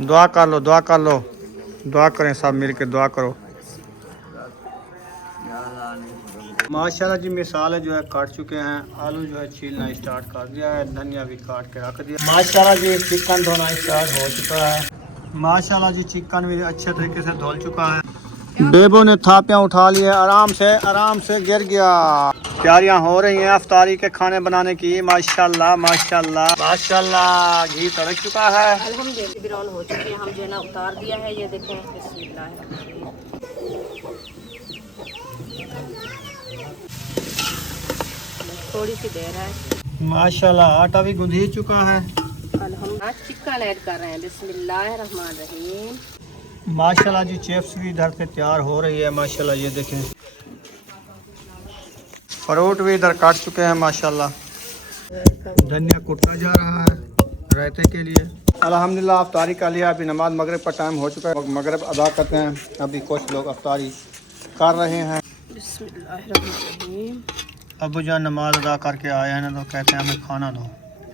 दुआ कर लो, दुआ कर लो, दुआ करें सब मिल के, दुआ करो। माशाल्लाह जी मिसाले जो है काट चुके हैं, आलू जो है छीलना स्टार्ट कर दिया है, धनिया भी काट के रख दिया। माशाल्लाह जी चिकन धोना स्टार्ट हो चुका है। माशाल्लाह जी चिकन भी अच्छे तरीके से धुल चुका है। बेबो ने थापियां उठा ली है, आराम से गिर गया। तैयारियां हो रही हैं अफ्तारी के खाने बनाने की। माशाल्लाह माशाल्लाह माशाल्लाह घी तड़क चुका है। अल्हम्दुलिल्लाह ब्राउन हो चुकी है, हम जो है ना उतार दिया है। ये देखें, बिस्मिल्लाह। थोड़ी सी देर है। माशाल्लाह आटा भी गूंध चुका है। अल्हम्दुलिल्लाह चिकन ऐड कर रहे हैं, बिस्मिल्लाहिर्रहमानिर्रहीम। माशाल्लाह जी चिप्स भी इधर से तैयार हो रही है। माशाल्लाह ये देखें, फ्रूट भी इधर काट चुके हैं। माशाल्लाह धनिया कुटा जा रहा है रायते के लिए। अल्हम्दुलिल्लाह अफ्तारी का लिया। अभी नमाज मगरिब का टाइम हो चुका है, मगरिब अदा करते हैं। अभी कुछ लोग अफ्तारी कर रहे हैं। बिस्मिल्लाहिर्रहमानिर्रहीम। अबू जान नमाज अदा करके आए हैं ना, तो कहते हैं हमें खाना दो,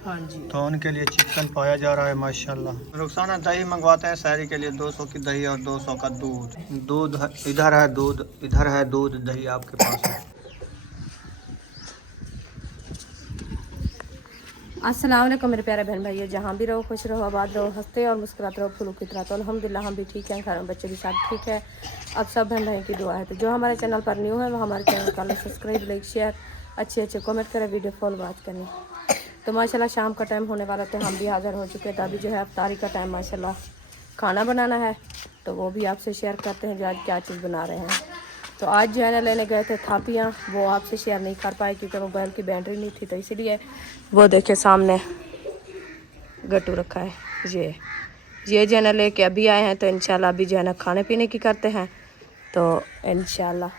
हाँ जी। तो उनके लिए चिकन पाया जा रहा है। माशाल्लाह रुखसाना दही मंगवाते हैं शहरी के लिए, 200 की दही और 200 का दूध। दूध इधर है, दूध इधर है, दूध दही आपके पास है। अस्सलाम वालेकुम मेरे प्यारे बहन भाइयों, जहाँ भी रहो खुश रहो, आबाद रहो, हंसते और मुस्कुराते रहो फूलों की तरह। तो अल्हम्दुलिल्लाह हम भी ठीक हैं, घर में बच्चे भी सब ठीक है। अब सब बहन भाई की दुआ है। तो जो हमारे चैनल पर न्यू है वो हमारे चैनल का सब्सक्राइब, लाइक, शेयर, अच्छे कमेंट करें, वीडियो फॉलो बात करें। तो माशाल्लाह शाम का टाइम होने वाला, तो हम भी हाज़िर हो चुके हैं। तो अभी जो है अफ्तारी का टाइम, माशाल्लाह खाना बनाना है, तो वो भी आपसे शेयर करते हैं जो आज क्या चीज़ बना रहे हैं। तो आज जो है ना लेने गए थे थापियाँ, वो आपसे शेयर नहीं कर पाए क्योंकि मोबाइल की बैटरी नहीं थी, तो इसलिए वो देखे सामने गट्टू रखा है। ये जो है ना लेके अभी आए हैं। तो इंशाल्लाह अभी जो है ना खाने पीने की करते हैं। तो इंशाल्लाह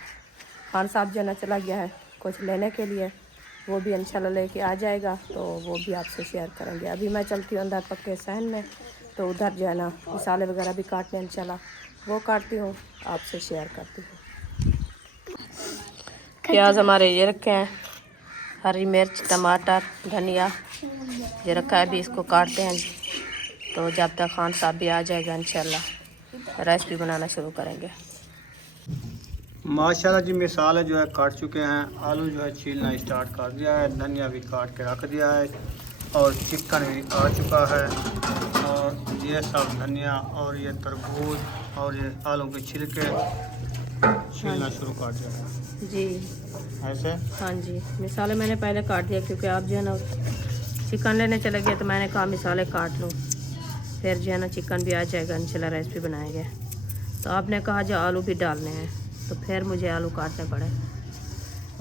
खान साहब जो है ना चला गया है कुछ लेने के लिए, वो भी इंशाल्लाह लेके आ जाएगा, तो वो भी आपसे शेयर करेंगे। अभी मैं चलती हूँ अंदर पक्के सहन में, तो उधर जो है ना मसाले वगैरह भी काटने, इंशाल्लाह वो काटती हूँ, आपसे शेयर करती हूँ। प्याज हमारे ये रखे हैं, हरी मिर्च, टमाटर, धनिया ये रखा है। अभी इसको काटते हैं, तो जब तक खान साहब भी आ जाएगा इंशाल्लाह रेसिपी बनाना शुरू करेंगे। माशाल्लाह जी मिसाले जो है काट चुके हैं, आलू जो है छीलना स्टार्ट कर दिया है, धनिया भी काट के रख दिया है, और चिकन भी आ चुका है, और ये सब धनिया और ये तरबूज और ये आलू के छिलके छीलना शुरू कर दिया है जी ऐसे। हाँ जी, मिसाले मैंने पहले काट दिया क्योंकि आप जो है ना चिकन लेने चले गए, तो मैंने कहा मिसाले काट लूँ, फिर जो है ना चिकन भी आ जाएगा इंशाल्लाह रेसिपी बनाएंगे। तो आपने कहा जो आलू भी डालने हैं, तो फिर मुझे आलू काटने पड़े।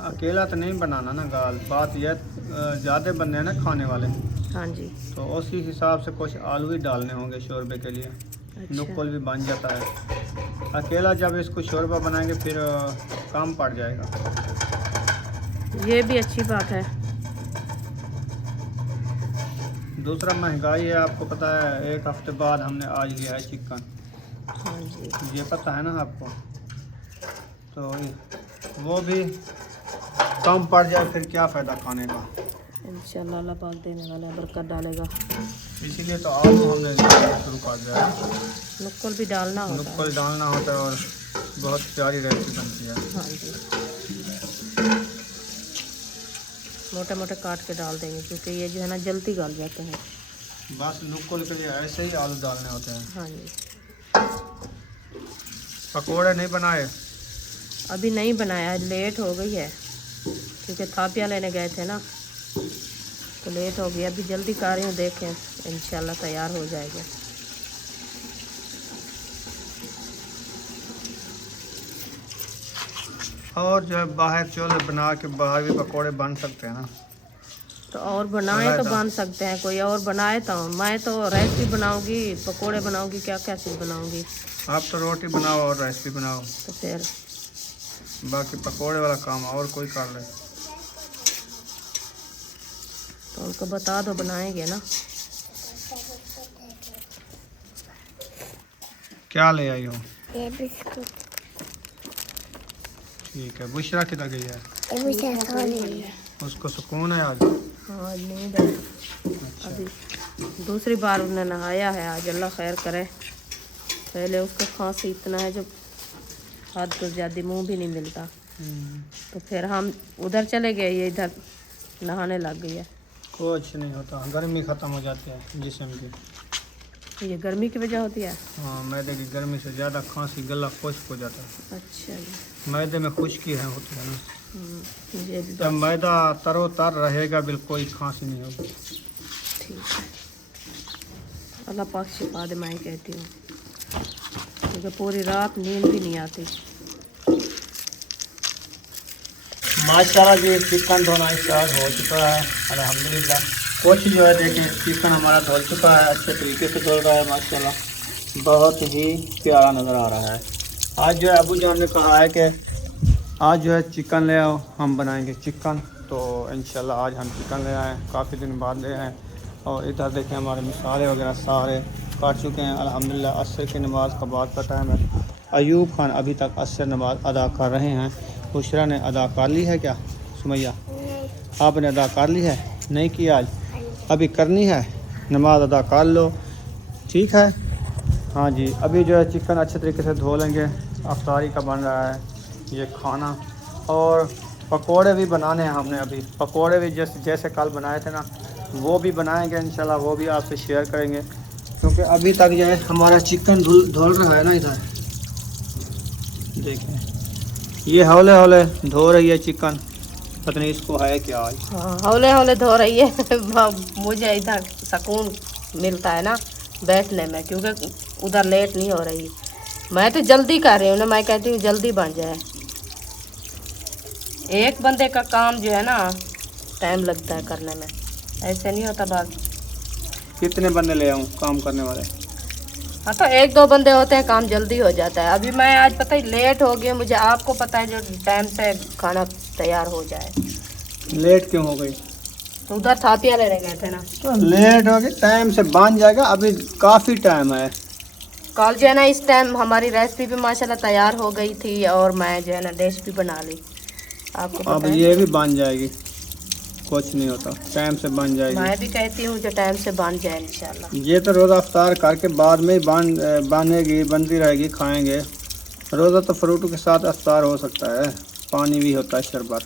अकेला तो नहीं बनाना ना गाल, बात यह ज़्यादा बंदे हैं ना खाने वाले, हाँ जी। तो उसी हिसाब से कुछ आलू ही डालने होंगे शोरबे के लिए। अच्छा। नुक्कल भी बन जाता है। अकेला जब इसको शोरबा बनाएंगे फिर काम पड़ जाएगा। ये भी अच्छी बात है। दूसरा महंगाई है, आपको पता है। एक हफ्ते बाद हमने आज लिया है चिकन, हाँ जी। ये पता है ना आपको, तो वो भी कम पड़ जाए फिर क्या फ़ायदा खाने का। इंशाल्लाह अल्लाह पाक देने वाला है, बरकत डालेगा। इसीलिए तो आलू हमने शुरू कर दिया है। नुक्कल भी डालना होता है। नुक्कल डालना होता है और बहुत प्यारी रेसिपी बनती है। हाँ जी, मोटे मोटे काट के डाल देंगे क्योंकि ये जो है ना जल्दी गल जाते हैं। बस नुक्कल के लिए ऐसे ही आलू डालने होते हैं। हाँ जी। पकोड़े नहीं बनाए? अभी नहीं बनाया, लेट हो गई है क्योंकि थापियाँ लेने गए थे ना, तो लेट हो गई। अभी जल्दी कर रही हूँ, देखें इंशाल्लाह तैयार हो जाएगा। और जो है बाहर चूल्हे बना के बाहर भी पकोड़े बन सकते हैं ना। तो और बनाए तो बन सकते हैं, कोई और बनाए तो। मैं तो रेसिपी बनाऊंगी, पकोड़े बनाऊंगी, क्या क्या चीज़ बनाऊंगी। आप तो रोटी बनाओ और रेसिपी बनाओ, तो फिर बाकी पकोड़े वाला काम और कोई कर ले। तो उनको बता दो, बनाएंगे ना। क्या ले आई हो? ये बिस्कुट। ठीक है। बुशरा किधर गई है? ये मुझे सो रही है। उसको सुकून है आज? हाँ नींद है, अच्छा। अभी दूसरी बार उन्हें नहाया है आज, अल्लाह खैर करे। पहले उसको खांसी इतना है जो हद तो ज़्यादा मुंह भी नहीं मिलता। तो फिर हम उधर चले गए, ये इधर नहाने लग गई है। कुछ नहीं होता, गर्मी ख़त्म हो जाती है जिस्म की। ये गर्मी की वजह होती है। हाँ, मैदे की गर्मी से ज़्यादा खांसी, गला खुश्क हो जाता है। अच्छा जी। मैदे में खुश्की है होती है ना। ये भी जब मैदा तरोतार रहेगा बिल्कुल कोई खांसी नहीं होगी। ठीक है, अल्लाह पाक शिफा दे, मैं कहती हूँ, क्योंकि पूरी रात नींद भी नहीं आती। माशाल्लाह जी चिकन धोना स्टार्ट हो चुका है अल्हम्दुलिल्लाह। कुछ जो है देखें चिकन हमारा धुल चुका है, अच्छे तरीके से धुल रहा है माशाल्लाह, बहुत ही प्यारा नज़र आ रहा है। आज जो है अबू जान ने कहा है कि आज जो है चिकन ले आओ, हम बनाएंगे चिकन। तो इंशाल्लाह आज हम चिकन ले आए, काफ़ी दिन बाद ले आए। और इधर देखें हमारे मसाले वगैरह सारे काट चुके हैं अल्हम्दुलिल्लाह। असर की नमाज़ का बाद का टाइम है। अयूब खान अभी तक असर नमाज़ अदा कर रहे हैं। बुशरा ने अदा कर ली है क्या? सुमैया आपने अदा कर ली है? नहीं की आज, अभी करनी है, नमाज अदा कर लो, ठीक है। हाँ जी, अभी जो है चिकन अच्छे तरीके से धो लेंगे। अफ्तारी का बन रहा है ये खाना, और पकोड़े भी बनाने हैं हमने। अभी पकोड़े भी जैसे कल बनाए थे ना, वो भी बनाएंगे इंशाल्लाह, वो भी आपसे शेयर करेंगे। क्योंकि अभी तक जो है हमारा चिकन धुल रहा है ना। इधर देखिए ये हौले हौले धो रही है चिकन, पता नहीं इसको है क्या आज। हाँ, हौले हौले धो रही है। मुझे इधर सुकून मिलता है ना बैठने में, क्योंकि उधर लेट नहीं हो रही। मैं तो जल्दी कर रही हूँ ना, मैं कहती हूँ जल्दी बन जाए। एक बंदे का काम जो है ना टाइम लगता है करने में, ऐसे नहीं होता बात। कितने बंदे ले आऊँ काम करने वाले? हाँ, तो एक दो बंदे होते हैं, काम जल्दी हो जाता है। अभी मैं आज पता ही लेट हो गई मुझे, आपको पता है जो टाइम से खाना तैयार हो जाए। लेट क्यों हो गई? तो उधर थापियाँ लेने गए थे ना। तो लेट हो गई, टाइम से बन जाएगा, अभी काफ़ी टाइम है। कल जो है ना इस टाइम हमारी रेसिपी भी माशाल्लाह तैयार हो गई थी, और मैं जो है ना डिश भी बना ली, आपको पता अब है। ये भी बन जाएगी, कुछ नहीं होता, टाइम से बन जाएगी। मैं भी कहती हूँ जो टाइम से बन जाए इंशाल्लाह। ये तो रोज़ा अफ्तार करके बाद में बनेगी, बनती रहेगी, खाएंगे। रोज़ा तो फ्रूट के साथ अफ्तार हो सकता है, पानी भी होता है, शरबत।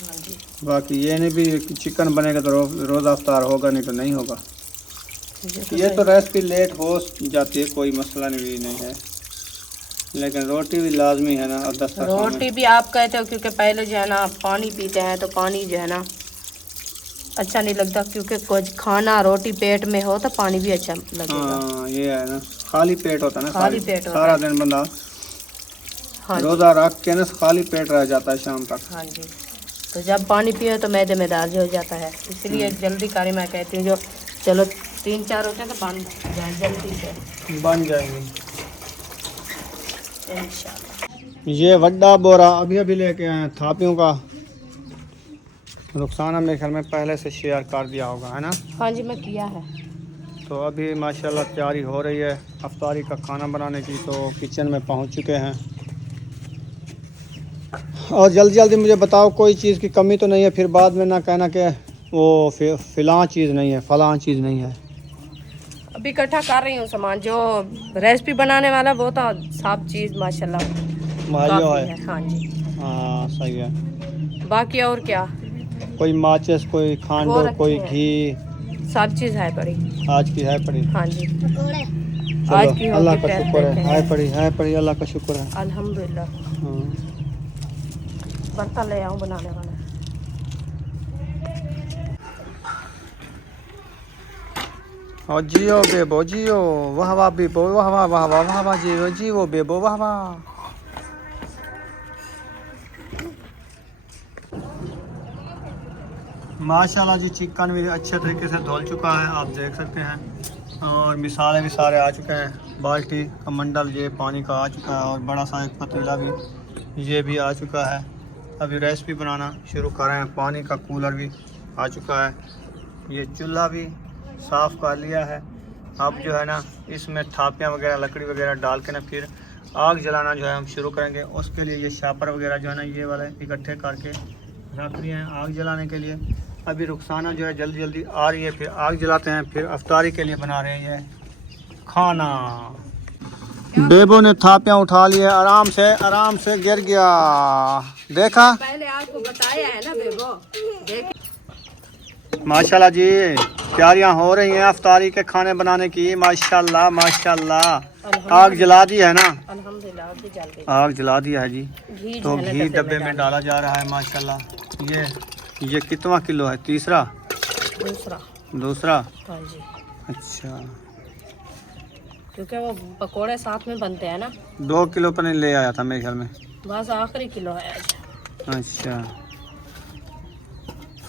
हाँ जी। बाकी ये नहीं भी चिकन बनेगा तो रोज़ा अफ्तार होगा, नहीं तो नहीं होगा। ये तो रेसिपी लेट हो जाती है, कोई मसला नहीं है, लेकिन रोटी भी लाजमी है ना। और रोटी भी आप कहते हो, क्योंकि पहले जो है ना पानी पीते हैं, तो पानी जो है ना अच्छा नहीं लगता, क्योंकि कुछ खाना रोटी पेट में हो तो पानी भी अच्छा लगेगा। हाँ ये है ना, खाली पेट होता है ना, खाली पेट होता सारा दिन बंदा हाँ रोज़ा रख के ना खाली पेट रह जाता है शाम तक। हाँ जी, तो जब पानी पियो तो मैदे में दार्ज हो जाता है, इसलिए जल्दी करें। मैं कहती हूँ जो चलो 3-4 होते हैं तो बन जाए, जल्दी से बन जाएंगे इंशाल्लाह। ये वड्डा बोरा अभी अभी लेके आए हैं थापियों का। रुखसाना मेरे ख्याल में पहले से शेयर कर दिया होगा, है ना? हाँ जी, मैं किया है। तो अभी माशाल्लाह तैयारी हो रही है अफ्तारी का खाना बनाने की, तो किचन में पहुंच चुके हैं। और जल्दी जल्दी मुझे बताओ कोई चीज़ की कमी तो नहीं है, फिर बाद में ना कहना कि वो फ़लाँ चीज़ नहीं है, फ़लाँ चीज़ नहीं है। अभी इकट्ठा कर रही हूँ सामान, जो रेसिपी बनाने वाला वो तो सब चीज़ माशाल्लाह भाइयों काफ़ी है। है। हाँ जी, हाँ सही है। बाकी और क्या, कोई माचिस, कोई वो खांडो, रखी कोई है। घी सब चीज़ है पड़ी। आज की है पड़ी। हाँ जी, चलो आज की अल्लाह होगी का पैक शुक्र है, देखेंगे। है पड़ी, अल्लाह का शुक्र है। अल्हम्दुलिल्लाह। हाँ। बर्तन ले आऊँ बनाने वाला। और जियो बेबो जियो, वाह वाह बेबो, वाह वाह वाह वाह वाह वाह जियो जियो बेबो, वाह वाह। माशाल्लाह जी चिकन भी अच्छे तरीके से धुल चुका है, आप देख सकते हैं। और मिसाले भी सारे आ चुके हैं, बाल्टी का मंडल ये पानी का आ चुका है, और बड़ा सा एक पतीला भी ये भी आ चुका है। अभी रेसिपी बनाना शुरू कर रहे हैं। पानी का कूलर भी आ चुका है, ये चूल्हा भी साफ़ कर लिया है। अब जो है ना इसमें थापियाँ वगैरह लकड़ी वगैरह डाल के ना फिर आग जलाना जो है हम शुरू करेंगे। उसके लिए ये शापर वगैरह जो है ना ये वाले इकट्ठे करके रख लिए हैं आग जलाने के लिए। अभी रुखसाना जो है जल्दी जल्दी आ रही है, फिर आग जलाते हैं, फिर अफ्तारी के लिए बना रहे हैं खाना। बेबो ने थापियां उठा ली है, आराम से गिर गया, देखा। पहले आपको बताया है ना बेबो, देख। माशाल्लाह जी तैयारियां हो रही हैं अफ्तारी के खाने बनाने की। माशाल्लाह माशाल्लाह। आग जला दी है ना? अल्हम्दुलिल्लाह आग भी जल गई। आग जला दिया है जी। तो जो है ना घी डब्बे में डाला जा रहा है माशाल्लाह। ये कितना किलो है? तीसरा दूसरा। हाँ जी, अच्छा, क्योंकि वो पकोड़े साथ में बनते हैं ना। 2 किलो पर नहीं ले आया था मेरे ख्याल में। बस आखिरी किलो है आज। अच्छा,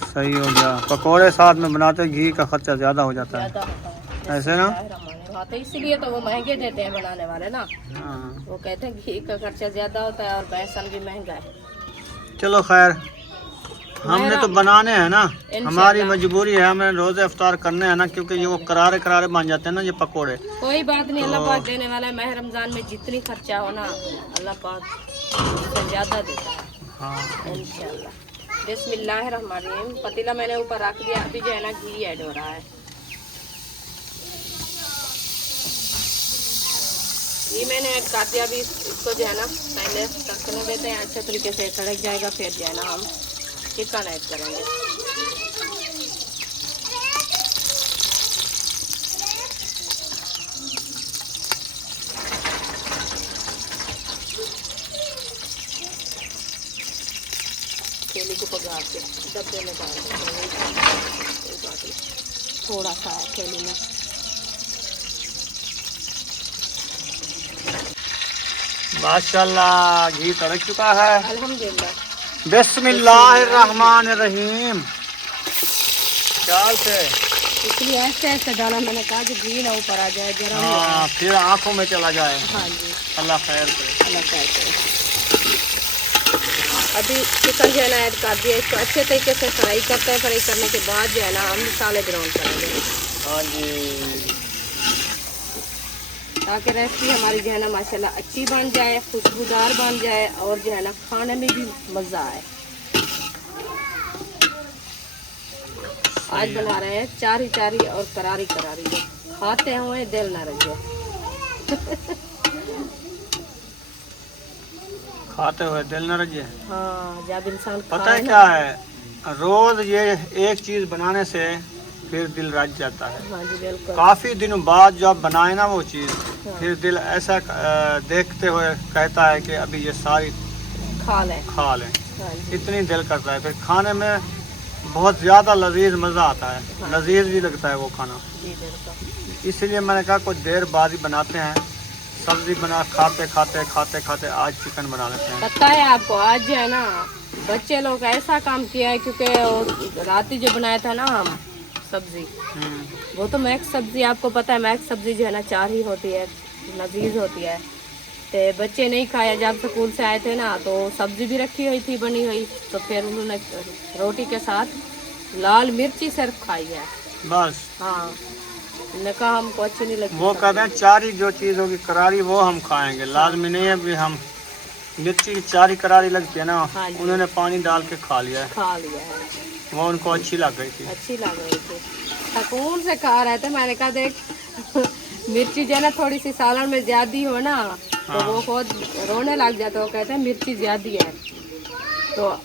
सही हो गया। पकोड़े साथ में बनाते घी का खर्चा ज़्यादा हो जाता है, ज्यादा होता है ऐसे ना? हाँ, तो इसीलिए तो वो महंगे देते हैं बनाने वाले ना। हाँ। वो कहते हैं घी का खर्चा ज्यादा होता है और बेसन भी महंगा है। चलो खैर, हमने तो बनाने हैं ना, हमारी मजबूरी है, हमें रोज़े इफ्तार करने हैं ना, क्योंकि ये वो करारे करारे बन जाते हैं ना ये पकोड़े। कोई बात नहीं, अल्लाह पाक देने वाला है। माह रमजान में जितनी खर्चा हो ना, अल्लाह पाक उससे ज्यादा देता है। हाँ इंशाल्लाह। बिस्मिल्लाहिर्रहमानिर्रहीम। पतीला मैंने ऊपर रख दिया, अभी जो है ना घी ऐड हो रहा है। घी मैंने ऐड कर दिया। अभी इसको जो है ना पहले तड़कने देते हैं, अच्छे तरीके से तड़क जाएगा, फिर जो है ना हम चिकन ऐड करेंगे। थैली को पका के डब्बे में डाल देते, थोड़ा सा है थैली में। माशाल्लाह घी तड़क चुका है। अल्हम्दुलिल्लाह। बिस्मिल्लाहिर्रहमानिर्रहीम। ख्याल से, इसलिए ऐसे ऐसे डाला, मैंने कहा कि घी ना ऊपर आ जाए, गर्म हो हाँ, जाए। फिर आंखों में चला जाए। हाँ जी, अल्लाह खैर करे। अल्लाह खैर करे। अभी चिकन जो है ना ऐड कर दिया, इसको अच्छे तरीके से फ्राई करते हैं। फ्राई करने के बाद जो है ना हम मसाले ग्राउंड करेंगे। हाँ जी, ताकि रेसिपी हमारी जो है ना माशाल्लाह अच्छी बन जाए, खुशबूदार बन जाए और जो है ना खाने में भी मज़ा आए। आज बना रहे हैं चारी चारी और करारी करारी, खाते हुए दिल ना रहे। खाते हुए दिल न रजे। हाँ, जब इंसान पता है क्या है, रोज ये एक चीज बनाने से फिर दिल रज जाता है। हाँ जी बिल्कुल। काफी दिनों बाद जब बनाए ना वो चीज, हाँ। फिर दिल ऐसा देखते हुए कहता है कि अभी ये सारी खा लें। खा लें। हाँ जी, इतनी दिल करता है, फिर खाने में बहुत ज़्यादा लजीज मज़ा आता है। हाँ। लजीज भी लगता है वो खाना। जी बिल्कुल। इसलिए मैंने कहा कुछ देर बाद ही बनाते हैं सब्जी। बना खाते खाते आज चिकन बना लेते हैं। पता है आपको, आज जो है ना बच्चे लोग ऐसा काम किया है, क्योंकि रात ही जो बनाया था ना हम सब्जी, वो तो मैक्स सब्जी, आपको पता है मैक्स सब्जी जो है ना 4 ही होती है, लजीज होती है। तो बच्चे नहीं खाया, जब स्कूल से आए थे ना तो सब्जी भी रखी हुई थी बनी हुई, तो फिर उन्होंने रोटी के साथ लाल मिर्ची सिर्फ खाई है बस। हाँ, उन्होंने कहा हमको अच्छी नहीं लगी। वो कहते हैं चारी जो चीज़ होगी करारी वो हम खाएंगे, लाजमी नहीं है भी हम मिर्ची की चारी करारी लगती है ना। हाँ जी। उन्होंने पानी डाल के खा लिया है, खा लिया है, वो उनको अच्छी लग गई थी। अच्छी लग रही थी, सुकून से खा रहे थे। मैंने कहा देख मिर्ची जो है ना थोड़ी सी सालन में ज्यादा हो ना, तो वो खुद रोने लग जाते, वो कहते हैं मिर्ची ज्यादा है। तो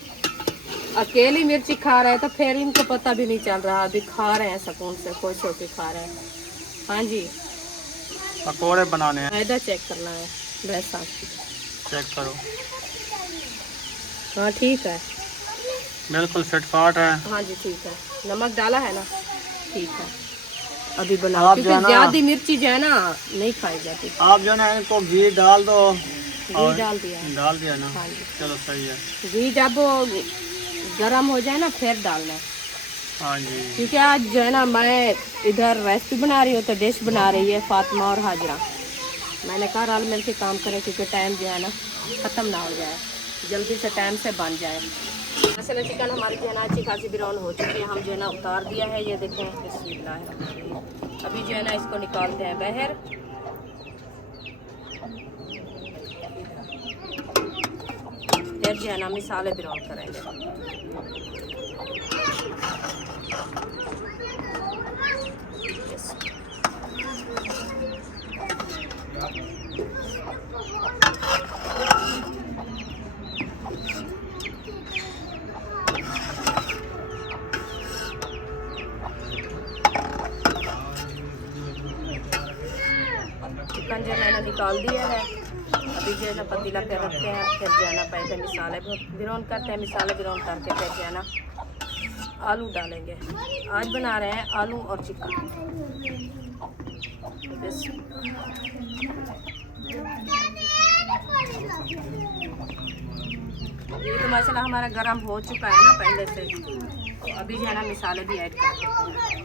अकेली मिर्ची खा रहे हैं, तो फिर इनको पता भी नहीं चल रहा, अभी खा रहे हैं सुकून से, खुश होकर खा रहे हैं। हाँ जी, पकौड़े बनाने हैं, मैदा चेक करना है वैसा। चेक करो। हाँ ठीक है, बिल्कुल फिटफाट है। हाँ जी ठीक है, नमक डाला है ना, ठीक है। अभी आप बनाओ, जो क्योंकि है ना- ज्यादा मिर्ची जो है ना नहीं खाई जाती। आप जो है ना इनको घी डाल दो। घी डाल दिया है। डाल दिया ना? हाँ जी, चलो सही है। घी जब गरम हो जाए ना फिर डालना, हाँ जी। क्योंकि आज जो है ना मैं इधर रेसिपी बना रही हूँ, तो डिश बना रही है फातिमा और हाजरा। मैंने कहा रल मिल के काम करें, क्योंकि टाइम जो है ना ख़त्म ना हो जाए, जल्दी से टाइम से बन जाए। मसाला चिकन हमारी जो है ना अच्छी खासी ब्राउन हो चुकी है, हम जो है ना उतार दिया है, ये देखें। बिस्मिल्लाह। अभी जो है ना इसको निकालते हैं बाहर। फिर जो है ना मसाले ब्राउन करेंगे। चिकन जो मैंने निकाल दिया है, अभी जो है ना पतीला पे रखते हैं, फिर जो है ना पहले मिसाले भिगोन करते हैं, मिसाले भिगोन करके फिर जो है ना आलू डालेंगे। आज बना रहे हैं आलू और चिकन। ये तो माशाल्लाह हमारा गरम हो चुका है ना पहले से, तो अभी जो है ना मिसाले भी ऐड कर देते हैं।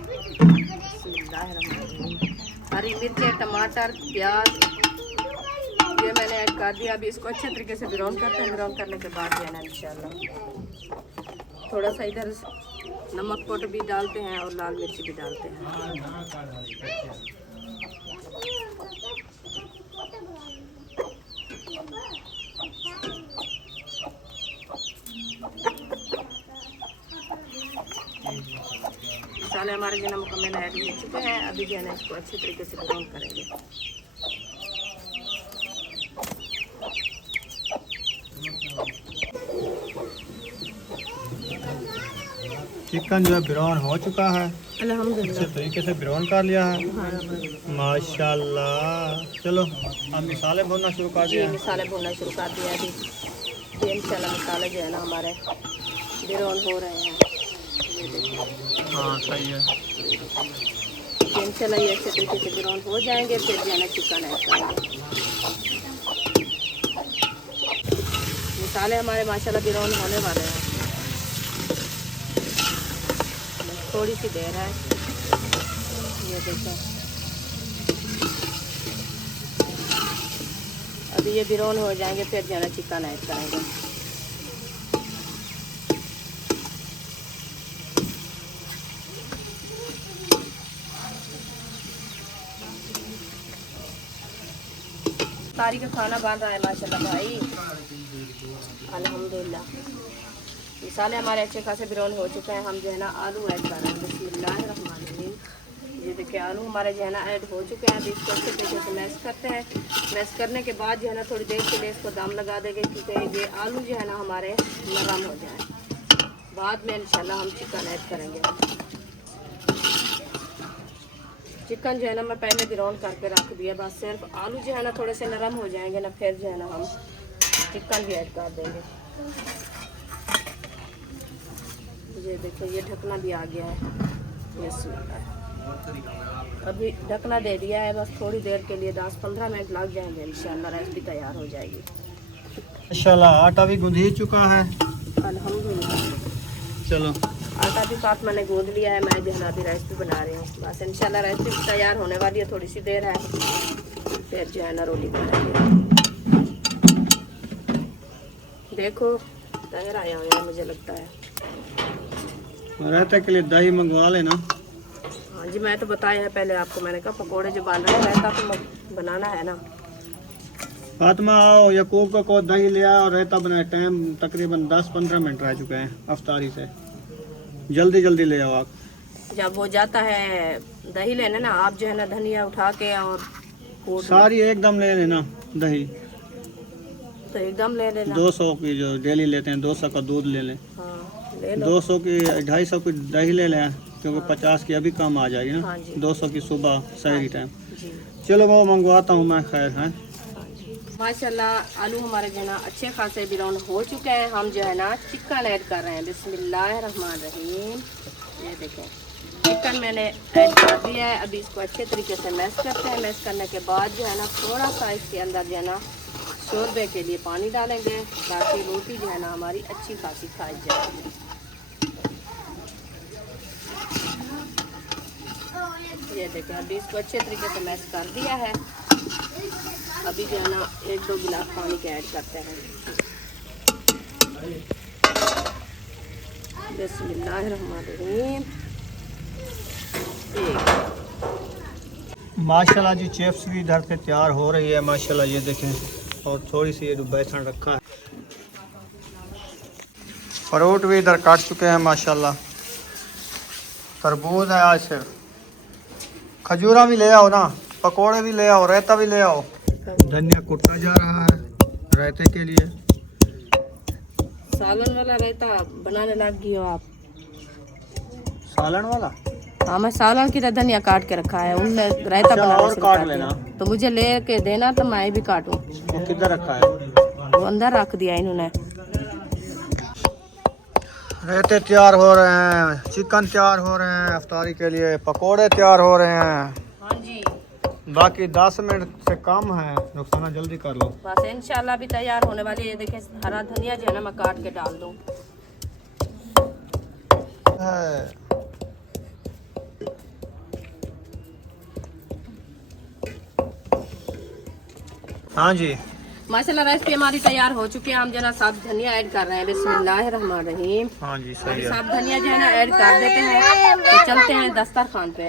हरी मिर्च, टमाटर, प्याज ये मैंने ऐड कर दिया। अभी इसको अच्छे तरीके से ब्राउन करते हैं। ब्राउन करने के बाद जो है ना इंशाल्लाह थोड़ा सा इधर नमक पाउडर भी डालते हैं और लाल मिर्च भी डालते हैं। मसाले हमारे जो ना मुकम्मल ऐड हो चुके हैं। अभी जो है ना इसको अच्छे तरीके से ब्राउन करेंगे। चिकन जो है ब्राउन हो चुका है, अल्हम्दुलिल्लाह अच्छे तरीके से ब्राउन कर लिया है माशाल्लाह। चलो अब मिसाले भूनना शुरू कर जी, दिया। मसाले भूनना शुरू कर दिया। अभी इंशाल्लाह मसाले जो है ना हमारे ब्राउन हो रहे हैं। ये देखिए, हाँ सही है। इंशाल्लाह ये अच्छे तरीके से ब्राउन हो जाएंगे, फिर जो है ना चिकन ऐड करेंगे। मसाले हमारे माशाल्लाह ब्राउन होने वाले हैं, थोड़ी सी देर है। ये देखो अभी ये ब्राउन हो जाएंगे, फिर जो है ना चिकन ऐड करेंगे। तारी का खाना बन रहा है माशाल्लाह भाई, अल्हम्दुलिल्लाह। मसाले हमारे अच्छे खासे ब्राउन हो चुके हैं। हम जो है ना आलू ऐड कर रहे हैं। बिस्मिल्लाहिर्रहमानिर्रहीम। ये देखिए आलू हमारे जो है ना ऐड हो चुके हैं। अभी इसको अच्छे तरीके से मैश करते हैं। मैश करने के बाद जो है ना थोड़ी देर के लिए इसको दम लगा देंगे, क्योंकि ये आलू जो है ना हमारे नरम हो जाए। बाद में इंशाल्लाह हम चिकन ऐड करेंगे। चिकन जो है ना मैं पहले ब्राउन करके रख दिया, बस सिर्फ आलू जो है ना थोड़े से नरम हो जाएंगे ना, फिर जो है ना हम चिकन भी ऐड कर देंगे। ये देखो ये ढकना भी आ गया है। अभी ढकना दे दिया है, बस थोड़ी देर के लिए 10-15 मिनट लग जाएंगे, इंशाल्लाह राइस भी तैयार हो जाएगी। माशाल्लाह आटा भी गूंद ही चुका है, अल्हम्दुलिल्लाह। चलो आटा भी साथ मैंने गूंद लिया है। मैं जो है अभी राइस भी बना रही हूँ, बस इंशाल्लाह राइस भी तैयार होने वाली है, थोड़ी सी देर है, फिर जो है ना रोटी बनाएंगे। देखो तैयार आया हुआ है, मुझे लगता है। रायता के लिए दही मंगवा लेना। हाँ जी, मैं तो बताया है पहले आपको, मैंने कहा पकोड़े जो बन रहे हैं रायता तो बनाना है ना। फातिमा आओ, यकूब को दही ले आया और रायता बनाए। टाइम तकरीबन 10-15 मिनट रह चुके हैं अफ्तारी से, जल्दी जल्दी ले आओ आप। जब वो जाता है दही लेने ना, आप जो है ना धनिया उठा के और सारी एकदम ले लेना दही, तो एकदम ले लेना। 200 की जो डेली लेते हैं, 200 का दूध ले लें, हाँ ले लो। 200 की 250 की दही ले लें, क्योंकि 50 की अभी कम आ जाएगी ना। हाँ जी। 200 की सुबह सहरी टाइम। जी चलो वो मंगवाता हूँ मैं, खैर है। माशाल्लाह आलू हमारे जो है ना अच्छे खासे ब्राउन हो चुके हैं। हम जो है ना चिकन ऐड कर रहे हैं। बिस्मिल्लाहिर्रहमानिर्रहीम। ये देखें चिकन मैंने ऐड कर दिया है। अभी इसको अच्छे तरीके से मैश करते हैं। मैश करने के बाद जो है ना थोड़ा सा इसके अंदर जो है ना शोरबे के लिए पानी डालेंगे, ताकि रोटी जो है ना हमारी अच्छी खासी खाई जाए। ये देखें अभी इसको अच्छे तरीके से मैश कर दिया है। अभी जो है ना 1-2 गिलास पानी के ऐड करते हैं। बिस्मिल्लाहिर्रहमानिर्रहीम। माशाल्लाह जी चिप्स भी इधर से तैयार हो रही है माशाल्लाह, ये देखें। और थोड़ी सी ये बेसन रखा है। फ्रूट भी इधर काट चुके हैं माशाल्लाह। तरबूज है आज सिर्फ। खजूरा भी ले आओ ना, पकोड़े भी ले आओ, रायता भी ले आओ। धनिया कुटा जा रहा है रायते के लिए। सालन वाला रायता बनाने लग गई हो आप? सालन वाला? हाँ, मैं सालन की तरह धनिया काट के रखा है, उनमें रायता बनाना और शुरू काट कर लेना। दिया। तो मुझे ले के देना तो मैं भी काटूं। वो किधर रखा है? वो अंदर रख दिया इन्होंने। रायते तैयार हो रहे हैं, चिकन तैयार हो रहे हैं, अफ्तारी के लिए पकोड़े तैयार हो रहे हैं। हाँ जी, बाकी 10 मिनट से कम है, रुखसाना जल्दी कर लो। बस इंशाल्लाह भी तैयार होने वाली है। देखिए हरा धनिया जो है ना मैं काट के डाल दूँ। हाँ जी, माशाल्लाह रेसिपी हमारी तैयार हो चुकी है। हम जो है ना साब धनिया ऐड कर रहे हैं। बिस्मिल्लाहिर्रहमानिर्रहीम। हाँ जी, अभी सही है। साब धनिया जो है ना ऐड कर देते हैं तो चलते हैं दस्तरखान पे।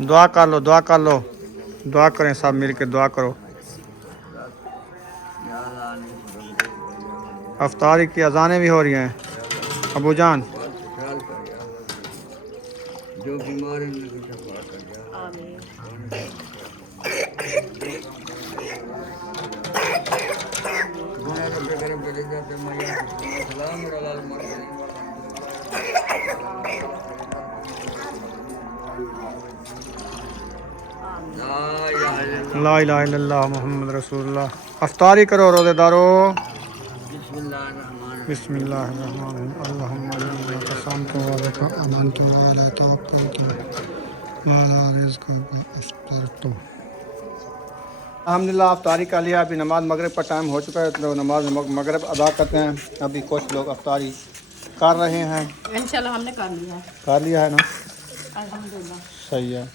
दुआ कर लो, दुआ कर लो, दुआ करें सब मिल के, दुआ करो। अफ्तारी की अजानें भी हो रही हैं। अबू जान जो बीमार है उनकी शफा कर दिया। आमीन। गुनाह रब्बे करम के ले जाते मैया सलाम अलल मुरसलीन ला इलाहा इल्लल्लाह मुहम्मद रसूलुल्लाह। अफ्तारी करो रोज़ेदारों। बिस्मिल्लाहिर्रहमानिर्रहीम। बिस्मिल्लाहिर्रहमानिर्रहीम। अल्लाहुम्मा इन्नी क़समतु व बिका अमनतु व अला तवक्कलतु व अला रिज़्क़िका अफ़्तरतु। अल्हम्दुलिल्लाह अफ्तारी का लिया। अभी नमाज मगरिब का टाइम हो चुका है तो नमाज मगरिब अदा करते हैं। अभी कुछ लोग अफ्तारी कर रहे हैं। इंशाल्लाह हमने कर लिया है। कर लिया है ना? अल्हम्दुलिल्लाह। सही है।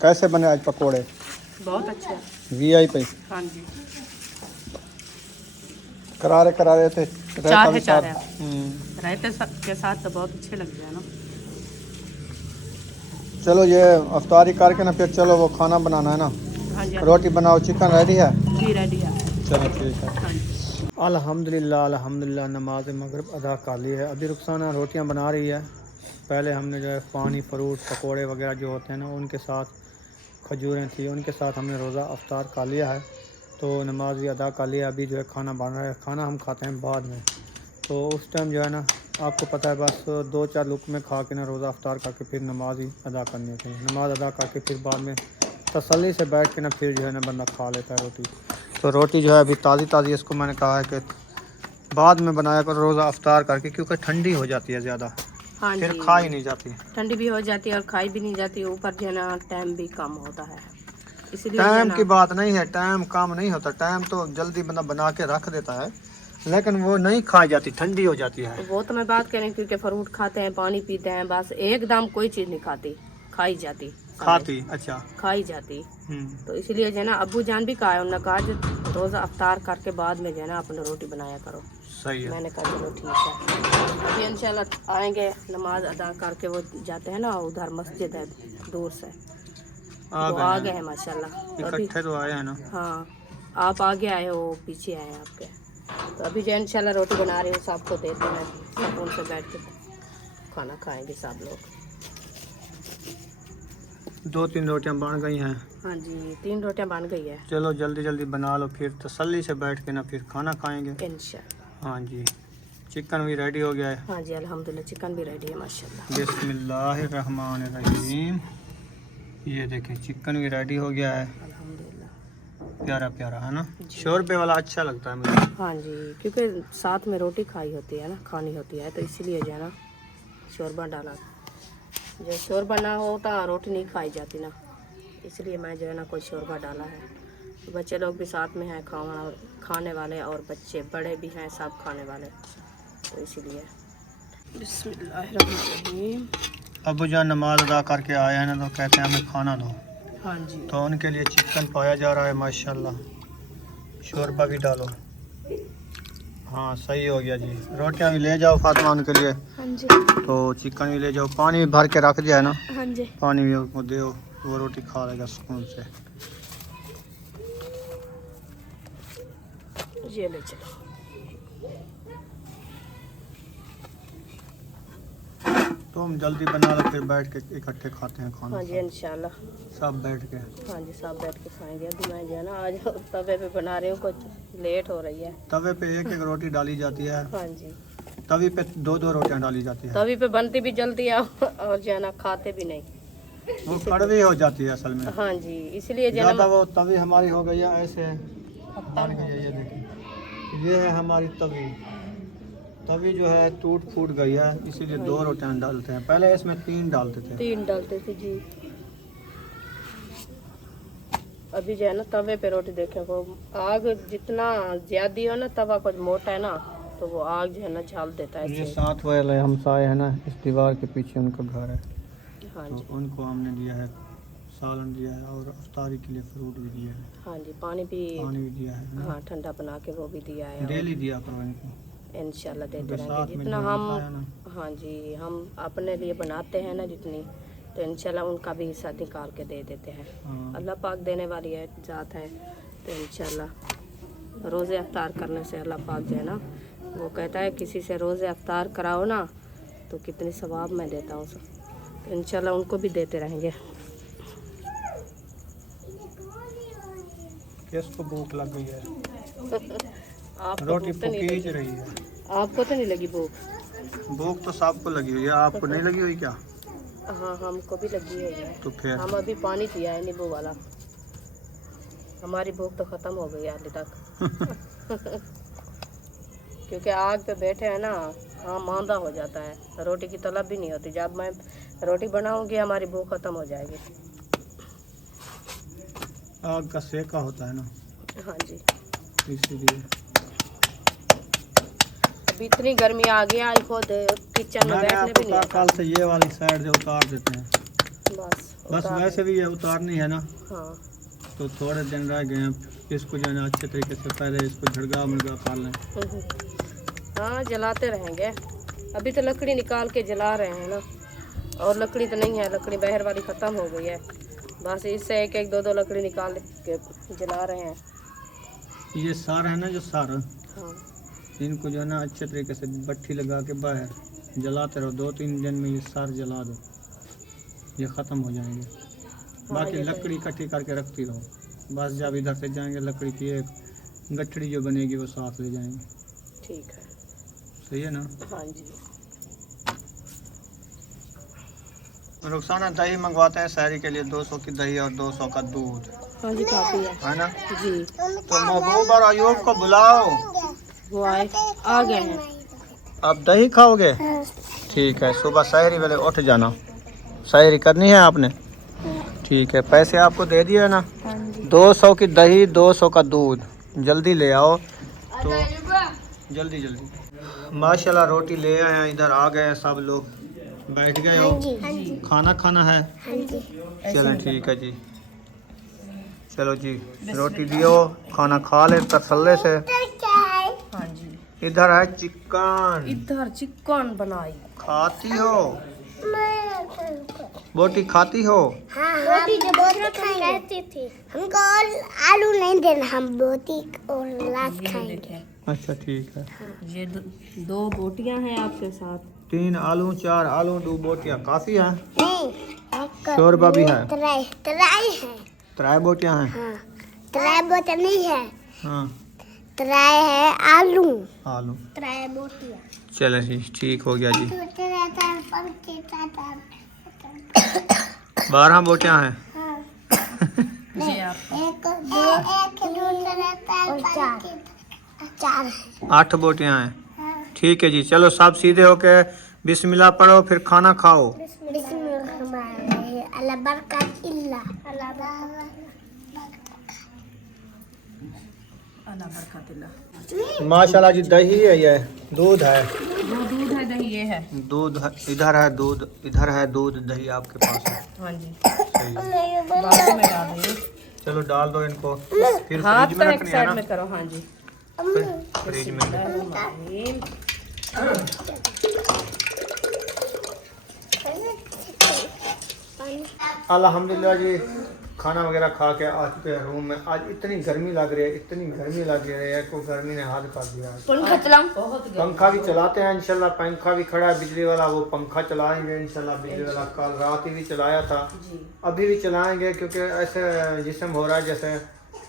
कैसे बने आज पकोड़े? बहुत अच्छे। VIP। हाँ जी, करारे करारे थे। चार है, चार है। हम्म। रायते के साथ तो बहुत अच्छे लगते हैं ना। चलो ये अफ्तारी करके ना फिर चलो वो खाना बनाना है ना। हाँ जी, रोटी बनाओ। चिकन रेडी है? जी रेडी है। चलो ठीक है। हाँ जी। अल्हम्दुलिल्लाह अल्हम्दुलिल्लाह नमाज मगरिब अदा कर ली है। अभी रुखसाना रोटियां बना रही है। पहले हमने जो है पानी, फ्रूट, पकोड़े वगैरह जो होते हैं ना उनके साथ, खजूरें थी उनके साथ हमने रोज़ा अफ्तार कर लिया है। तो नमाज भी अदा कर लिया। अभी जो है खाना बन रहा है। खाना हम खाते हैं बाद में, तो उस टाइम जो है ना आपको पता है बस 2-4 लुक़मे खा के ना रोज़ा अफ्तार करके फिर नमाज ही अदा करनी होती है। नमाज अदा करके फिर बाद में तसल्ली से बैठ के ना फिर जो है ना बंदा खा लेता है रोटी। तो रोटी जो है अभी ताज़ी ताज़ी, इसको मैंने कहा है कि बाद में बनाया करो रोज़ा अफ्तार करके, क्योंकि ठंडी हो जाती है ज़्यादा, हाँ फिर जी, खा ही नहीं जाती। ठंडी भी हो जाती है और खाई भी नहीं जाती। ऊपर जो है ना टाइम भी कम होता है, इसीलिए जो है टाइम ना। की बात नहीं है, टाइम कम नहीं होता। टाइम तो जल्दी बंदा बना के रख देता है, लेकिन वो नहीं खाई जाती, ठंडी हो जाती है। वो तो मैं बात करें क्योंकि फ्रूट खाते हैं, पानी पीते हैं, बस एकदम कोई चीज़ नहीं खाती, खाई जाती। खाती? अच्छा। खाई जाती। तो इसीलिए जो है ना अब्बू जान भी कहा है, उन्होंने कहा जो रोज़ा अफ्तार करके बाद में जो है ना अपने रोटी बनाया करो। सही है। मैंने कहा चलो ठीक है। अभी इंशाल्लाह आएंगे, नमाज अदा करके वो जाते हैं ना उधर मस्जिद है दूर से, वो आ गए हैं माशाल्लाह। तो अभी इकट्ठे तो आए हैं ना। हाँ, आप आगे आए हो, वो पीछे आए हैं आपके। तो अभी जो इंशाल्लाह रोटी बना रही हूँ, सबको देते हैं, सुकून से बैठ के खाना खाएंगे सब लोग। 2-3 रोटियां बन गई हैं। हाँ जी, 3 रोटियां बन गई है। चलो जल्दी जल्दी बना लो, फिर तसल्ली से बैठ के ना फिर खाना खाएंगे। इंशाल्लाह। हाँ जी, चिकन भी रेडी हो गया है। हाँ जी, अल्हम्दुलिल्लाह चिकन भी रेडी है माशाल्लाह। बिस्मिल्लाहिर्रहमानिर्रहीम। ये देखें चिकन भी रेडी हो गया है। अल्हम्दुलिल्लाह। प्यारा प्यारा है ना, शोरबे वाला अच्छा लगता है मुझे। हाँ जी, क्योंकि साथ में रोटी खाई होती है ना, खानी होती है, तो इसीलिए जो है ना शोरबा डाला। जो शोरबा ना हो तो रोटी नहीं खाई जाती ना, इसलिए मैं जो है ना कोई शोरबा डाला है। तो बच्चे लोग भी साथ में हैं खाने वाले, और बच्चे बड़े भी हैं सब खाने वाले, तो इसीलिए। बिस्मिल्लाहिर्रहमानिर्रहीम। अबू जान नमाज अदा करके आए हैं ना, तो कहते हैं हमें खाना दो, हाँ जी, तो उनके लिए चिकन पाया जा रहा है माशाल्लाह। शोरबा भी डालो। हाँ सही हो गया जी। रोटियां भी ले जाओ फातिमा उनके लिए। हाँ जी, तो चिकन भी ले जाओ। पानी भी भर के रख दिया है ना। हाँ जी। पानी भी वो दो, वो रोटी खा लेगा सुकून से। ये ले चलो। तुम जल्दी बना लो, फिर बैठ के इकट्ठे खाते हैं खाना। हाँ जी इंशाल्लाह। सब बैठ के। हाँ जी सब बैठ के खाएंगे। अभी मैं जो है ना आज तवे पे बना रही हूँ, कुछ लेट हो रही है। तवे पे एक एक रोटी डाली जाती है, हाँ जी तवी पे दो दो रोटियां डाली जाती है। तवी पे बनती भी जल्दी है और जो है ना खाते भी नहीं। वो कड़वी हो जाती है असल में। हाँ जी इसलिए जो है ज़्यादा ना वो तवी हमारी हो गई है ऐसे बन गई है। ये देखिए, ये है हमारी तवी। तवी जो है टूट फूट गई है, इसीलिए दो रोटियां डालते हैं। पहले इसमें 3 डालते थे। 3 डालते थे जी। अभी जो है ना तवे पे रोटी देखे को आग जितना ज्यादा हो ना, तवा कुछ मोटा है ना, तो वो आग जो है ना झाल देता है ये ऐसे। साथ वाले हमसाए है ना, इस दीवार के पीछे उनका घर है। हाँ तो जी उनको हमने दिया है, सालन दिया है और अफ्तारी के लिए फ्रूट भी दिया है, हाँ जी पानी भी दिया है ना। हाँ ठंडा बना के वो भी दिया है। डेली दिया करो इनको, इंशाल्लाह देते क्योंकि रहेंगे साथ में जितना जो हम। मिलता है ना। हाँ जी हम अपने लिए बनाते हैं ना जितनी, तो इंशाल्लाह उनका भी हिस्सा निकाल के दे देते हैं। हाँ। अल्लाह पाक देने वाली है जात है, तो इंशाल्लाह रोज़े अफ्तार करने से अल्लाह पाक जो है ना वो कहता है किसी से रोज़े अफ्तार कराओ ना तो कितनी सवाब मैं देता हूँ। तो इंशाल्लाह उनको भी देते रहेंगे। किसको भूख लग गई है? आपको रोटी भूख तो नहीं पकीज लगी? रही है। आपको तो नहीं लगी भूख? भूख तो सबको लगी हुई है, आपको नहीं लगी हुई क्या? हाँ हमको भी लगी हुई है। तो फिर हम अभी पानी पिया है नींबू वाला, हमारी भूख तो ख़त्म हो गई आधे तक। क्योंकि आग पे बैठे हैं ना, हाँ मांदा हो जाता है, रोटी की तलब भी नहीं होती। जब मैं रोटी बनाऊंगी हमारी भूख ख़त्म हो जाएगी। आग का सेका होता है ना, हाँ जी इसीलिए। अभी इतनी गर्मी आ गई, आज खुद किचन में मैंने बैठने आपको भी नहीं कहा कल से ये वाली साइड से उतार देते हैं। बस बस उतार वैसे भी ये उतारनी है ना, हाँ तो थोड़े दिन रह गए हैं। इसको जो है ना अच्छे तरीके से पहले इसको झड़गा मुड़गा कर लें। हाँ जलाते रहेंगे। अभी तो लकड़ी निकाल के जला रहे हैं ना, और लकड़ी तो नहीं है, लकड़ी बाहर वाली ख़त्म हो गई है। बस इससे एक एक दो दो लकड़ी निकाल के जला रहे हैं। ये सार है ना, जो सार, हाँ इनको जो है ना अच्छे तरीके से भट्ठी लगा के बाहर जलाते रहो। 2-3 दिन में ये सार जला दो, ये ख़त्म हो जाएंगे। बाकी ये तो लकड़ी इकट्ठी करके रखती रहो। बस जब इधर से जाएंगे लकड़ी की एक गठड़ी जो बनेगी वो साथ ले जाएंगे। ठीक है। सही है ना? हाँ जी रुखसाना दही मंगवाते हैं शहरी के लिए, 200 की दही और 200 का दूध, हाँ जी काफ़ी है ना? जी। तो महबूब और अयूब को बुलाओ, वो आए आ गए हैं। आप दही खाओगे? ठीक है, सुबह शहरी वाले उठ जाना, शहरी करनी है आपने। ठीक है, पैसे आपको दे दिए ना। 200 की दही 200 का दूध, जल्दी ले आओ। तो जल्दी जल्दी माशाल्लाह रोटी ले आए हैं, इधर आ गए हैं सब लोग, बैठ गए हो। खाना खाना है? चलो ठीक है जी, चलो जी रोटी दियो, खाना खा ले तसल्ले से। हाँ जी इधर है चिकन, इधर चिकन बनाई। खाती हो? बोटी खाती हो? हाँ रोटी जो बहुत खाती थी, हमको और आलू नहीं देना, हम बोटी और लाश खाएंगे। अच्छा ठीक है। ये दो बोटियां हैं आपके साथ। 3 आलू 4 आलू 2 बोटियाँ काफ़ी हैं। नहीं शोरबा भी है। तराई है। 3 बोटियाँ हैं। हाँ तराई बोटी नहीं है, हाँ तराई है आलू, आलू। तराई बोटियाँ। चलो जी ठीक हो गया जी। 12 बोटियाँ हैं। जी आप एक दो और चार 8 बोटियाँ हैं। ठीक है जी, चलो सब सीधे होके बिस्मिल्लाह पढ़ो, फिर खाना खाओ। अल्लाह बरकत इल्ला अल्लाह माशाल्लाह जी, दही है, ये दूध है। वो दूध है दही ये है। दूध इधर है, दूध इधर है, दूध दही आपके पास है। हाँ जी सही है। बाकी में डाल देंगे। चलो डाल दो इनको, फिर हाथ फ्रिज में तो एक रखनी है साइड ना। में करो। हाँ जी फ्रिज में। अल्हम्दुलिल्लाह जी, खाना वगैरह खा के आ चुके हैं रूम में। आज इतनी गर्मी लग रही है, इतनी गर्मी लग रही है को गर्मी ने हाथ कर दिया है। पंखा भी चलाते हैं इंशाल्लाह, पंखा भी खड़ा है बिजली वाला, वो पंखा चलाएंगे इंशाल्लाह बिजली वाला। कल रात ही भी चलाया था, अभी भी चलाएंगे क्योंकि ऐसे जिस्म हो रहा है जैसे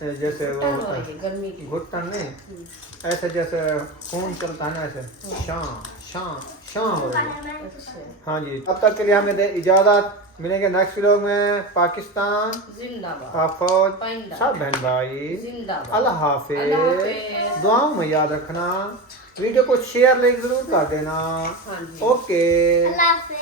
वो होता है घुटन नहीं, ऐसे जैसे खून चलता है ना, ऐसे शां हो रही है। हाँ जी, अब तक के लिए हमें दे इजाज़त, मिलेंगे नेक्स्ट व्लॉग में। पाकिस्तान जिंदाबाद, फौज सब बहन भाई, अल्लाह हाफिज, दुआओं में याद रखना, वीडियो को शेयर लाइक जरूर कर देना। ओके, अल्लाह हाफिज।